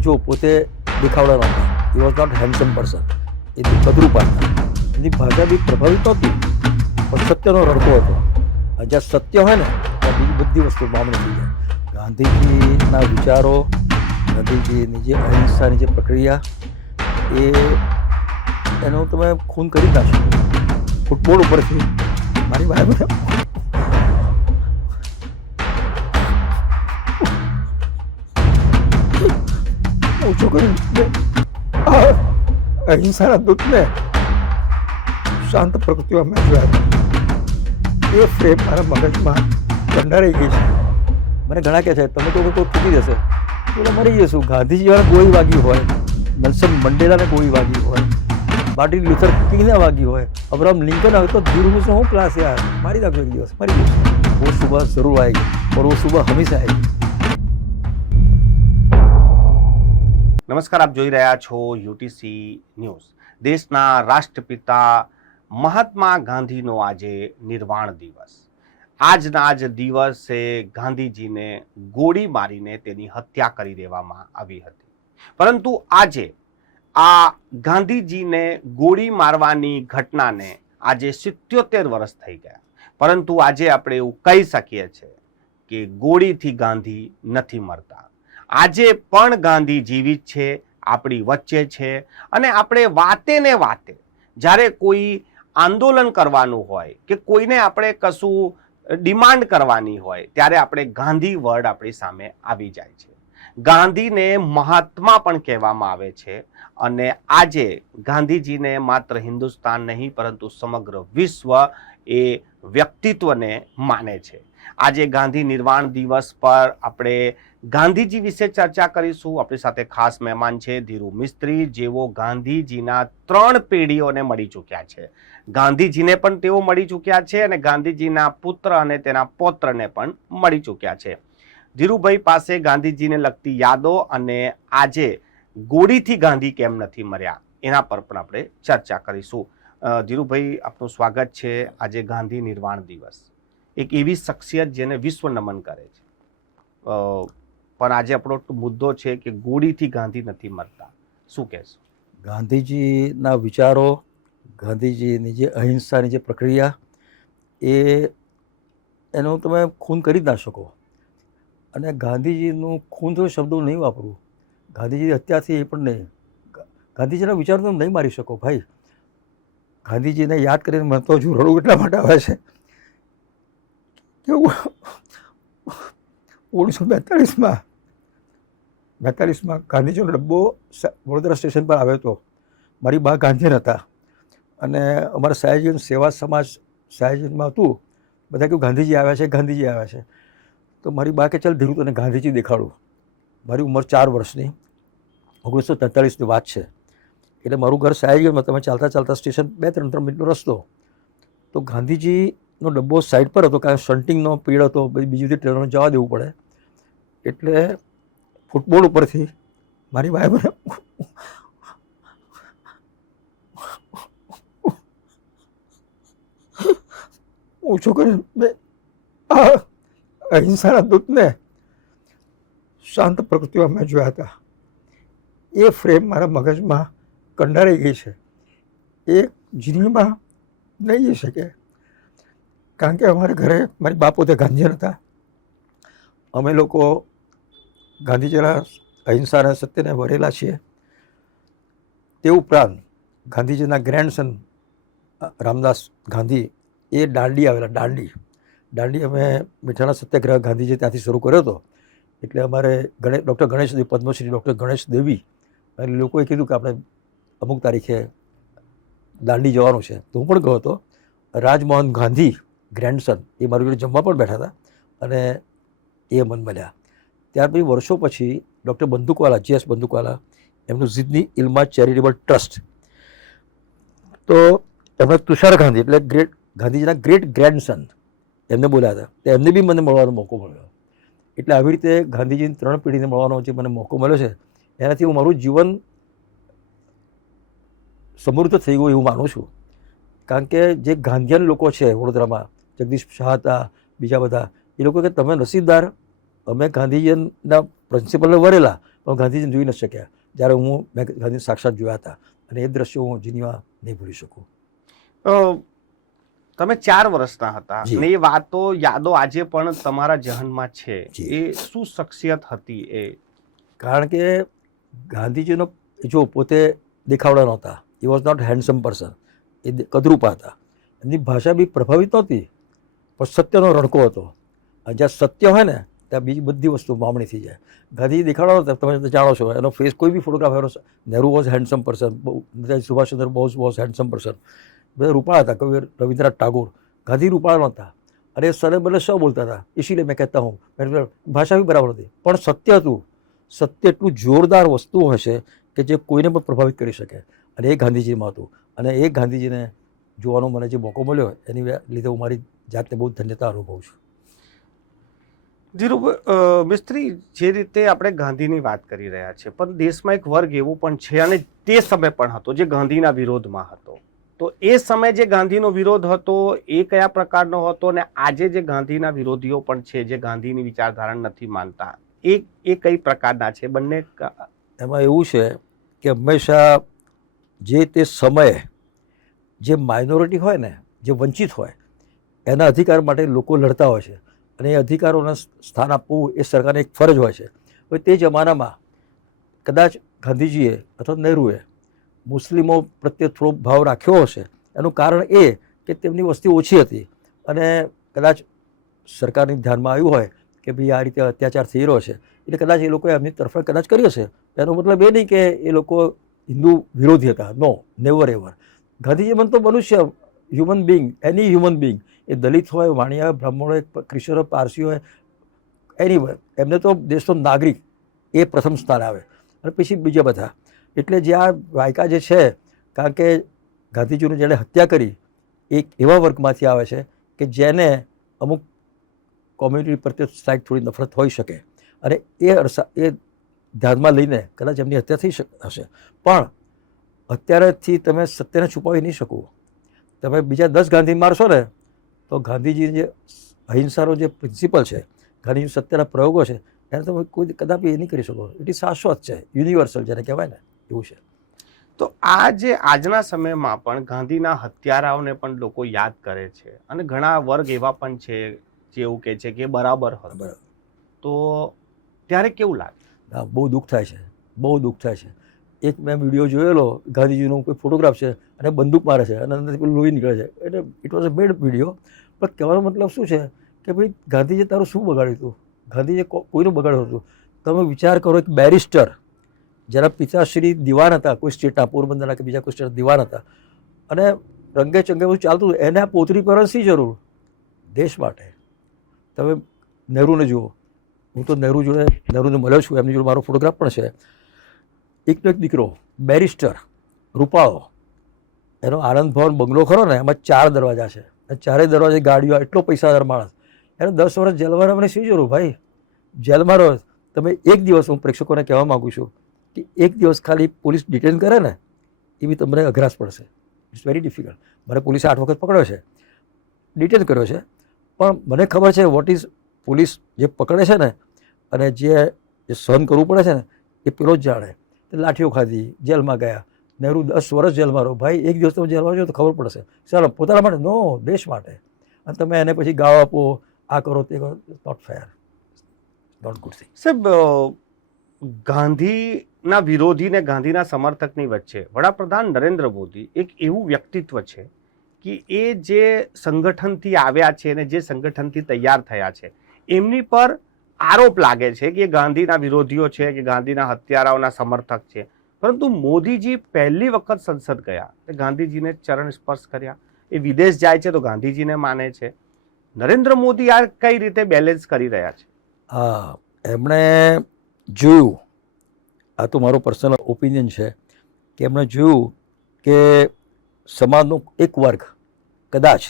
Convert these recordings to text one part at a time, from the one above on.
જો પોતે દેખાવડા નહોતા, he was not handsome person, એની કદરૂપા હતા, એની ભાષા બી પ્રભાવિત નહોતી, પણ સત્યનો રડકો હતો. જ્યાં સત્ય હોય ને ત્યાં બીજી બધી વસ્તુ મામણી થઈ જાય. ગાંધીજીના વિચારો, ગાંધીજીની જે અહિંસાની જે પ્રક્રિયા, એનો તમે ખૂન કરી ના શકો. ફૂટબોલ ઉપરથી મારી વાઈફ ઓછો કરી અહિંસાના દૂતને શાંત પ્રકૃતિમાં મેં જોયા હતા. એ ફ્રેમ મારા મગજમાં કંડારાઈ ગઈ છે. મને ઘણા કહે છે તમે તો કોઈ તૂટી જશે, તો મરી જશું. ગાંધીજીવાળા ગોળી વાગી હોય, નેલ્સન મંડેલાને ગોળી વાગી હોય, માર્ટિન લ્યુથર કિંગને વાગી હોય, અબ્રાહમ લિંકન આવે તો ધીરુમુસનો હું ક્લાસ યાર, મારી નાખજો એક દિવસ, મરી જશે. वो सुबह जरूर आएगी और वो सुबह हमेशा आएगी. નમસ્કાર, આપ જોઈ રહ્યા છો યુટીસી ન્યૂઝ. દેશના રાષ્ટ્રપિતા મહાત્મા ગાંધીનો આજે નિર્વાણ દિવસ. આજના જ દિવસે ગાંધીજીને ગોળી મારીને તેની હત્યા કરી દેવામાં આવી હતી. પરંતુ આજે આ ગાંધીજીને ગોળી મારવાની ઘટનાને આજે 77 વર્ષ થઈ ગયા. પરંતુ આજે આપણે એવું કહી શકીએ છીએ કે ગોળીથી ગાંધી નથી મરતા. આજે પણ ગાંધી જીવિત છે, આપણી વચ્ચે છે. અને આપણે વાતે ને વાતે જ્યારે કોઈ આંદોલન કરવાનું હોય કે કોઈને આપણે કશું ડિમાન્ડ કરવાની હોય ત્યારે આપણે ગાંધી વર્ડ આપણી સામે આવી જાય છે. ગાંધીને મહાત્મા પણ કહેવામાં આવે છે. અને આજે ગાંધીજીને માત્ર હિન્દુસ્તાન નહીં પરંતુ સમગ્ર વિશ્વ એ વ્યક્તિત્વને માને છે. આજે ગાંધી નિર્વાણ દિવસ પર આપણે ગાંધીજી વિશે ચર્ચા કરીશું. આપણી સાથે ખાસ મહેમાન છે ધીરુ મિસ્ત્રી, જેઓ ગાંધીજીના 3 પેઢીઓને મળી ચૂક્યા છે. ગાંધીજીને પણ તેઓ મળી ચૂક્યા છે અને ગાંધીજીના પુત્ર અને તેના પૌત્રને પણ મળી ચૂક્યા છે. ધીરુભાઈ પાસે ગાંધીજીને લગતી યાદો અને આજે ગોળીથી ગાંધી કેમ નથી મર્યા એના પર પણ આપણે ચર્ચા કરીશું. ધીરુભાઈ, આપનું સ્વાગત છે. આજે ગાંધી નિર્વાણ દિવસ, એક એવી શખ્સિયત જેને વિશ્વ નમન કરે છે, પણ આજે આપણો મુદ્દો છે કે ગોળીથી ગાંધી નથી મરતા. શું કહેશો? ગાંધીજીના વિચારો, ગાંધીજીની જે અહિંસાની જે પ્રક્રિયા, એનો તમે ખૂન કરી જ ના શકો. અને ગાંધીજીનું ખૂન તો શબ્દો નહીં વાપરવું, ગાંધીજી હત્યાથી એ પણ નહીં. ગાંધીજીના વિચારો તમે નહીં મારી શકો ભાઈ. ગાંધીજીને યાદ કરીને મને તો હજુ રડવું એટલા માટે આવે છે કે 1942માં ગાંધીજીનો ડબ્બો વડોદરા સ્ટેશન પર આવ્યો હતો. મારી બા ગાંધીયન હતા અને અમારા સયાજીન સેવા સમાજ સયાજીનમાં હતું. બધા કહ્યું ગાંધીજી આવ્યા છે, ગાંધીજી આવ્યા છે. તો મારી બા કે ચાલ ધીરું તને ગાંધીજી દેખાડું. મારી ઉંમર 4 વર્ષની, 1943ની વાત છે. એટલે મારું ઘર સયાજીમાં, તમે ચાલતા ચાલતા સ્ટેશન 2-3 મિનિટનો રસ્તો. તો ગાંધીજીનો ડબ્બો સાઈડ પર હતો, કારણ શન્ટિંગનો પીરિયડ હતો, બીજી બધી ટ્રેનોને જવા દેવું પડે. એટલે ફૂટબોલ ઉપરથી મારી વાઈફ ઓછો કરી અહિંસાના દૂતને શાંત પ્રકૃતિમાં મેં જોયા હતા. એ ફ્રેમ મારા મગજમાં કંડારાઈ ગઈ છે. એ જિંદગીમાં નહીં જઈ શકે. કારણ કે અમારા ઘરે મારી બા પોતે ગાંધીયન હતા. અમે લોકો ગાંધીજીના અહિંસાના સત્યને વરેલા છીએ. તે ઉપરાંત ગાંધીજીના ગ્રેન્ડસન રામદાસ ગાંધી એ દાંડી આવેલા. દાંડી અમે મીઠાના સત્યાગ્રહ ગાંધીજી ત્યાંથી શરૂ કર્યો હતો. એટલે અમારે ડૉક્ટર ગણેશ દેવી, પદ્મશ્રી ડૉક્ટર ગણેશ દેવી, અને લોકોએ કીધું કે આપણે અમુક તારીખે દાંડી જવાનું છે. તો હું પણ ગયો હતો. રાજમોહન ગાંધી ગ્રેન્ડસન એ મારી જોડે જમવા પણ બેઠા હતા અને એ મન મળ્યા. ત્યાર પછી વર્ષો પછી ડૉક્ટર બંદૂકવાલા, GS બંદૂકવાલા, એમનું ઝિદની ઇલ્મા ચેરિટેબલ ટ્રસ્ટ, તો એમણે તુષાર ગાંધી એટલે ગાંધીજીના ગ્રેટ ગ્રેન્ડસન એમને બોલ્યા હતા. તો એમને બી મને મળવાનો મોકો મળ્યો. એટલે આવી રીતે ગાંધીજીની 3 પેઢીને મળવાનો જે મને મોકો મળ્યો છે, એનાથી હું મારું જીવન સમૃદ્ધ થઈ ગયું એવું માનું છું. કારણ કે જે ગાંધીયન લોકો છે વડોદરામાં, જગદીશ શાહ હતા, બીજા બધા, એ લોકો કે તમે નસીબદાર, અમે ગાંધીજીના પ્રિન્સિપલને વરેલા પણ ગાંધીજીને જોઈ ન શક્યા. જ્યારે મેં ગાંધી સાક્ષાત જોયા હતા અને એ દ્રશ્યો હું જીનીવા નહીં ભૂલી શકું. તમે 4 વર્ષના હતા જી. અને એ વાતો યાદો આજે પણ તમારા જહનમાં છે. જી. એ શું શખ્સિયત હતી એ? કારણ કે ગાંધીજીનો જો પોતે દેખાવડા નહોતા. He was not handsome person. એ કદરૂપા હતા. એમની ભાષા બી પ્રભાવિત નહોતી પણ સત્યનો રણકો હતો. અને જ્યાં સત્ય હોય ને ત્યાં બીજી બધી વસ્તુ મામણી થઈ જાય. ગાંધીજી દેખાડો હતા, તમે જાણો છો એનો ફેસ, કોઈ બી ફોટોગ્રાફ એનો. Nehru was handsome person, Subhashchandra Bose was handsome person, બધા રૂપાળા હતા. કવિ રવિન્દ્રનાથ ટાગોર, ગાંધી રૂપાળા નહોતા. અરે સરે બદલે શું બોલતા હતા, ઇસીલિए મેં કહેતા હું, ભાષા બી બરાબર હતી પણ સત્ય હતું. સત્ય એટલું જોરદાર વસ્તુ હશે કે જે કોઈને પણ પ્રભાવિત કરી શકે, અને એ ગાંધીજીમાં હતું. અને એ ગાંધીજીને જોવાનો મને જે મોકો મળ્યો એની લીધે હું મારી જાતને બહુ ધન્યતા અનુભવું છું. ધીરુભાઈ મિસ્ત્રી, જે રીતે આપણે ગાંધીની વાત કરી રહ્યા છીએ, પણ દેશમાં એક વર્ગ એવો પણ છે અને તે સમય પણ હતો જે ગાંધીના વિરોધમાં હતો. તો એ સમયે જે ગાંધીનો વિરોધ હતો એ કયા પ્રકારનો હતો, અને આજે જે ગાંધીના વિરોધીઓ પણ છે જે ગાંધીની વિચારધારા નથી માનતા, એ કઈ પ્રકારના છે? બંને એમાં એવું છે કે હંમેશા જે તે સમયે જે માઇનોરિટી હોય ને, જે વંચિત હોય, એના અધિકાર માટે લોકો લડતા હોય છે અને એ અધિકારોને સ્થાન આપવું એ સરકારની એક ફરજ હોય છે. હવે તે જમાનામાં કદાચ ગાંધીજીએ અથવા નહેરુએ મુસ્લિમો પ્રત્યે થોડો ભાવ રાખ્યો હશે. એનું કારણ એ કે તેમની વસ્તી ઓછી હતી અને કદાચ સરકારની ધ્યાનમાં આવ્યું હોય કે ભાઈ આ રીતે અત્યાચાર થઈ રહ્યો છે, એટલે કદાચ એ લોકોએ એમની તરફેણ કદાચ કરી હશે. એનો મતલબ એ નહીં કે એ લોકો હિન્દુ વિરોધી હતા. નો, નેવર એવર. ગાંધીજી મને તો મનુષ્ય, હ્યુમન બિંગ, એની હ્યુમન બિંગ, એ દલિત હોય, વાણિયા હોય, બ્રાહ્મણ હોય, ક્રિશ્ચન હોય, પારસી હોય, એની હોય, એમને તો દેશનો નાગરિક એ પ્રથમ સ્થાન આવે અને પછી બીજા બધા. એટલે જે આ વાયકા જે છે, કારણ કે ગાંધીજીનું જેણે હત્યા કરી એક એવા વર્ગમાંથી આવે છે કે જેને અમુક કોમ્યુનિટી પ્રત્યે સાઈડ થોડી નફરત હોઈ શકે, અને એ ધ્યાનમાં લઈને કદાચ એમની હત્યા થઈ હશે. પણ અત્યારેથી તમે સત્યને છુપાવી નહીં શકો. તમે બીજા 10 ગાંધી મારશો ને તો ગાંધીજી જે અહિંસાનો જે પ્રિન્સિપલ છે, ગાંધીજી સત્યના પ્રયોગો છે, એને તમે કોઈ કદાપી એ નહીં કરી શકો. ઇટ ઇઝ શાશ્વત છે, યુનિવર્સલ જેને કહેવાય ને, એવું છે. તો આ જે આજના સમયમાં પણ ગાંધીના હત્યારાઓને પણ લોકો યાદ કરે છે અને ઘણા વર્ગ એવા પણ છે જે એવું કહે છે કે બરાબર હતું. બરાબર. તો ત્યારે કેવું લાગે? બહુ દુઃખ થાય છે, બહુ દુઃખ થાય છે. એક મેં વિડીયો જોયેલો, ગાંધીજીનો કોઈ ફોટોગ્રાફ છે અને બંદૂક મારે છે અને અંદરથી પેલું લોહી નીકળે છે. એટલે it was a made video. પણ કહેવાનો મતલબ શું છે કે ભાઈ ગાંધીજી તારું શું બગાડ્યું હતું? ગાંધીજી કોઈનું બગાડ્યું હતું? તમે વિચાર કરો, એક બેરિસ્ટર જેના પિતાશ્રી દિવાન હતા, કોઈ સ્ટેટના, પોરબંદરના કે બીજા કોઈ સ્ટેટ દિવાન હતા, અને રંગે ચંગે બધું ચાલતું હતું, એને આ પોતરી પહેરવાની શી જરૂર દેશ માટે? તમે નહેરુને જુઓ. હું તો નહેરુને મળ્યો છું, એમની જોડે મારો ફોટોગ્રાફ પણ છે. એકનો એક દીકરો, બેરિસ્ટર, રૂપાળો, એનો આનંદ ભવન બંગલો ખરો ને, એમાં 4 દરવાજા છે, ચારેય દરવાજે ગાડીઓ, એટલો પૈસાદાર માણસ, એને 10 વર્ષ જેલમાં રહેવાની શી જરૂર ભાઈ? જેલમાં રહો તમે. એક દિવસ, હું પ્રેક્ષકોને કહેવા માગું છું કે એક દિવસ ખાલી પોલીસ ડિટેન કરે ને, એ બી તમને અઘરાશ પડશે. It's very difficult. મને પોલીસે 8 વખત પકડ્યો છે, ડિટેન કર્યો છે, પણ મને ખબર છે વોટ ઇઝ પોલીસ જે પકડે છે ને અને જે સહન કરવું પડે છે ને, એ પેલો જ જાણે. લાઠીઓ ખાધી, જેલમાં ગયા. નહેરુ 10 વર્ષ જેલમાં રહો ભાઈ. એક દિવસ તમે જેલમાં જાઓ તો ખબર પડશે. ચાલો, પોતાના માટે નો, દેશ માટે. અને તમે એને પછી ગાળો આપો, આ કરો તે કરો, not fair, not good thing. સાહેબ, ગાંધીના વિરોધી ને ગાંધીના સમર્થકની વચ્ચે વડાપ્રધાન નરેન્દ્ર મોદી એક એવું વ્યક્તિત્વ છે કે એ જે સંગઠનથી આવ્યા છે અને જે સંગઠનથી તૈયાર થયા છે, એમની પર આરોપ લાગે છે કે ગાંધીના વિરોધીઓ છે, કે ગાંધીના હત્યારાઓના સમર્થક છે. પરંતુ મોદીજી પહેલી વખત સંસદ ગયા, ગાંધીજીને ચરણ સ્પર્શ કર્યા. એ વિદેશ જાય છે તો ગાંધીજીને માને છે. નરેન્દ્ર મોદી આ કઈ રીતે બેલેન્સ કરી રહ્યા છે? હા, એમણે જોયું, આ તો મારો પર્સનલ ઓપિનિયન છે, કે એમણે જોયું કે સમાજનો એક વર્ગ કદાચ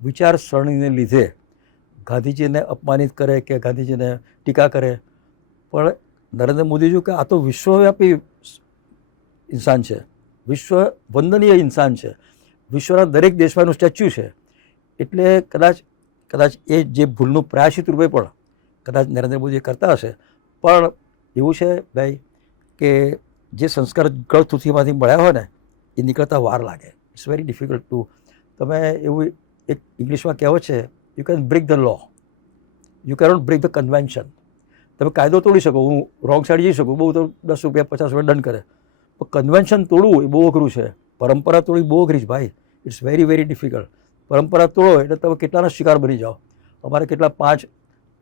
વિચારસરણીને લીધે ગાંધીજીને અપમાનિત કરે કે ગાંધીજીને ટીકા કરે, પણ નરેન્દ્ર મોદી જોયું કે આ તો વિશ્વવ્યાપી ઇન્સાન છે, વિશ્વ વંદનીય ઇન્સાન છે, વિશ્વના દરેક દેશમાં એનું સ્ટેચ્યુ છે. એટલે કદાચ એ જે ભૂલનું પ્રાયશ્ચિત રૂપે પણ કદાચ નરેન્દ્ર મોદી કરતા હશે, પણ એવું છે ભાઈ કે જે સંસ્કાર ગળથુથીમાંથી મળ્યા હોય ને એ નીકળતા વાર લાગે. ઇટ્સ વેરી ડિફિકલ્ટ ટુ, તમે એવું એક ઇંગ્લિશમાં કહેવત છે, you can break the law, you cannot break the convention. તમે કાયદો તોડી શકો, હું રોંગ સાઈડ જઈ શકું, બહુ તો 10 રૂપિયા 50 રૂપિયા દંડ કરે, પણ કન્વેન્શન તોડવું એ બહુ અઘરું છે. પરંપરા તોડવી બહુ અઘરી છે ભાઈ. It's very very difficult. પરંપરા તોડો એટલે તમે કેટલાના શિકાર બની જાઓ. અમારે કેટલા 5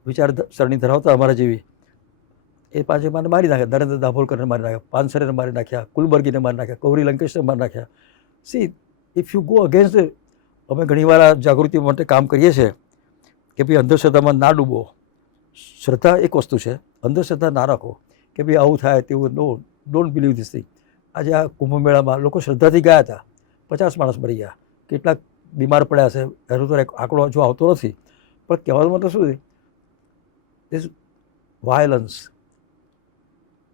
વિચારસરણી ધરાવતા અમારા જેવી, એ 5 મને મારી નાખ્યા. નરેન્દ્ર દાભોલકરને મારી નાખ્યા, પાનસરેને મારી નાખ્યા, કુલબર્ગીને મારી નાખ્યા, કૌરી લંકેશને મારી નાખ્યા. C if you go against, અમે ઘણીવાર આ જાગૃતિ માટે કામ કરીએ છીએ કે ભાઈ અંધશ્રદ્ધામાં ના ડૂબો. શ્રદ્ધા એક વસ્તુ છે, અંધશ્રદ્ધા ના રાખો કે ભાઈ આવું થાય તેવું. નો, ડોન્ટ બિલીવ ધીસ થિંગ. આજે આ કુંભ મેળામાં લોકો શ્રદ્ધાથી ગયા હતા, 50 માણસ મરી ગયા, કેટલાક બીમાર પડ્યા છે, એનો તો આંકડો જો આવતો નથી. પણ કહેવાનો મતલબ શું છે, ધીસ વાયલન્સ,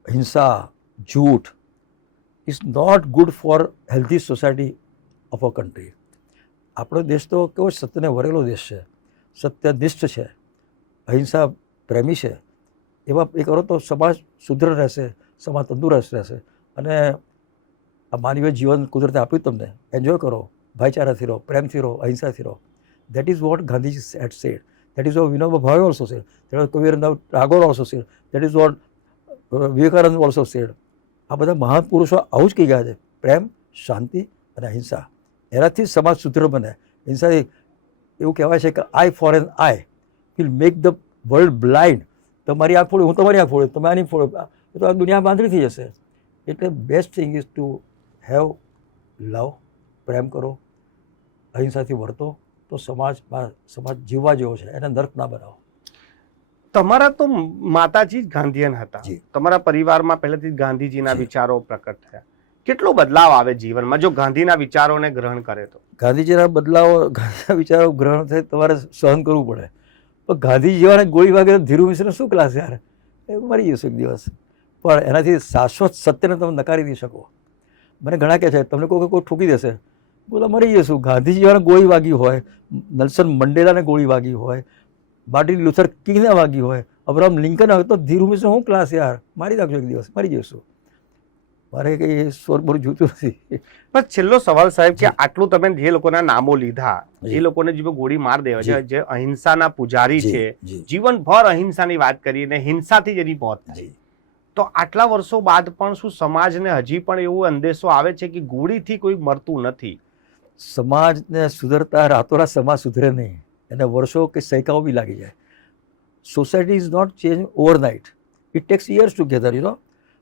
હિંસા, જૂઠ is not good for healthy society of a country. આપણો દેશ તો કેવો સત્યને વરેલો દેશ છે, સત્યનિષ્ઠ છે, અહિંસા પ્રેમી છે. એવા એ કરો તો સમાજ સુદૃઢ રહેશે, સમાજ તંદુરસ્ત રહેશે. અને આ માનવીય જીવન કુદરતે આપ્યું તમને, એન્જોય કરો, ભાઈચારાથી રહો, પ્રેમથી રહો, અહિંસાથી રહો. That is what Gandhiji had said. That is what Vinoba Bhave also said. That is Kavirendra Tagore also said. That is what Vivekananda also said. આ બધા મહાન પુરુષો આવું જ કહી ગયા છે, પ્રેમ, શાંતિ અને અહિંસા. એનાથી સમાજ સુદૃઢ બને. હિંસાથી એવું કહેવાય છે કે eye for an eye will make the world blind. તમારી આંખ ફોડે, હું તમારી આંખ ફોડે, તમે આની ફોડે, તો આ દુનિયા બાંધણી થઈ જશે. એટલે best thing is to have love, પ્રેમ કરો, અહિંસાથી વર્તો, તો સમાજ જીવવા જેવો છે, એને નર્ક ના બનાવો. તમારા તો માતાજી જ ગાંધીયન હતા, જી. તમારા પરિવારમાં પહેલેથી જ ગાંધીજીના વિચારો પ્રકટ થયા. કેટલો બદલાવ આવે જીવનમાં જો ગાંધીના વિચારોને ગ્રહણ કરે તો? ગાંધીજીના ગાંધીના વિચારો ગ્રહણ થાય તમારે સહન કરવું પડે. પણ ગાંધીજી જેવાને ગોળી વાગે ધીરુ મિશ્રને શું ક્લાસ યાર, એ મરી જશે એક દિવસ. પણ એનાથી શાશ્વત સત્યને તમે નકારી નહીં શકો. મને ઘણા કહે છે તમને કોઈ ઠોકી દેશે, બોલા મરી જશું. ગાંધીજી જેવાને ગોળી વાગી હોય, નેલ્સન મંડેલાને ગોળી વાગી હોય, માર્ટિન લ્યુથર કિંગને વાગી હોય, અબ્રાહમ લિંકન હોય, તો ધીરુ મિશ્ર શું ક્લાસ યાર, મારી નાખજો એક દિવસ, મરી જશું. મારે કંઈ સ્વર બોર જોતું નથી. બસ છેલ્લો સવાલ સાહેબ કે આટલું તમે જે લોકોના નામો લીધા, એ લોકોને જે ગોળી માર દેવા છે, જે અહિંસાના પૂજારી છે, જીવનભર અહિંસાની વાત કરીને હિંસાથી જ એની મોત થઈ, તો આટલા વર્ષો બાદ પણ શું સમાજને હજી પણ એવો અંદેશો આવે છે કે ગોળીથી કોઈ મરતું નથી? સમાજને સુધરતા રાતોરાત સમાજ સુધરે નહીં, એને વર્ષો કે સૈકાઓ બી લાગી જાય. Society is not change overnight, it takes years together. You know,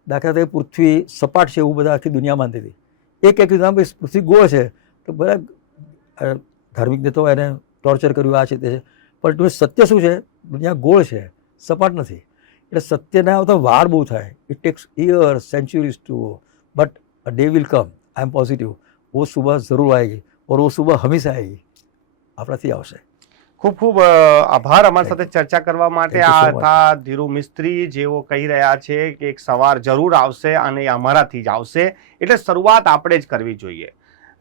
દાખલા તરીકે પૃથ્વી સપાટ છે એવું બધા આખી દુનિયા માનતી હતી. એક ભાઈ પૃથ્વી ગોળ છે તો બધા ધાર્મિક નેતાઓ એને ટોર્ચર કર્યું, આ છે તે છે. પણ સત્ય શું છે, દુનિયા ગોળ છે, સપાટ નથી. એટલે સત્યને આવતા વાર બહુ થાય. It takes years, centuries too, but a day will come. I am positive. वो सुबह ज़रूर आएगी और वो सुबह हमेशा आएगी. આપણાથી આવશે. ખૂબ ખૂબ આભાર અમારી સાથે ચર્ચા કરવા માટે. આ હતા ધીરુ મિસ્ત્રી, જેઓ કહી રહ્યા છે કે એક સવાર જરૂર આવશે અને એ અમારાથી જ આવશે. એટલે શરૂઆત આપણે જ કરવી જોઈએ.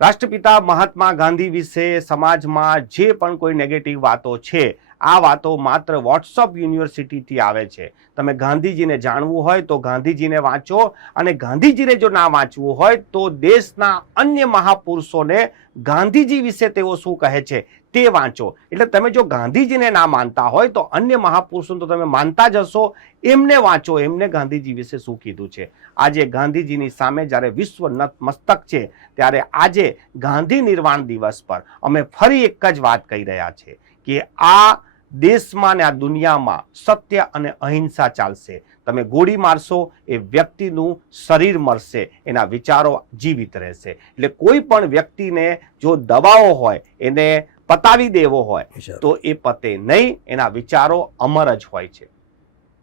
રાષ્ટ્રપિતા મહાત્મા ગાંધી વિશે સમાજમાં જે પણ કોઈ નેગેટિવ વાતો છે, આ વાતો માત્ર વોટ્સઅપ યુનિવર્સિટીથી આવે છે. તમે ગાંધીજીને જાણવું હોય તો ગાંધીજીને વાંચો, અને ગાંધીજીને જો ના વાંચવું હોય તો દેશના અન્ય મહાપુરુષોને ગાંધીજી વિશે તેઓ શું કહે છે તે વાંચો. એટલે તમે જો ગાંધીજીને ના માનતા હોય તો અન્ય મહાપુરુષોને તો તમે માનતા જ હશો, એમને વાંચો, એમને ગાંધીજી વિશે શું કીધું છે. આજે ગાંધીજીની સામે જ્યારે વિશ્વ નતમસ્તક છે, ત્યારે આજે ગાંધી નિર્વાણ દિવસ પર અમે ફરી એક જ વાત કહી રહ્યા છે કે આ દેશમાં ને આ દુનિયામાં સત્ય અને અહિંસા ચાલશે. તમે ગોળી મારશો, એ વ્યક્તિનું શરીર મરશે, એના વિચારો જીવિત રહેશે. એટલે કોઈ પણ વ્યક્તિને જો દબાવો હોય, એને પતાવી દેવો હોય તો એ પતે નહીં, એના વિચારો અમર જ હોય છે.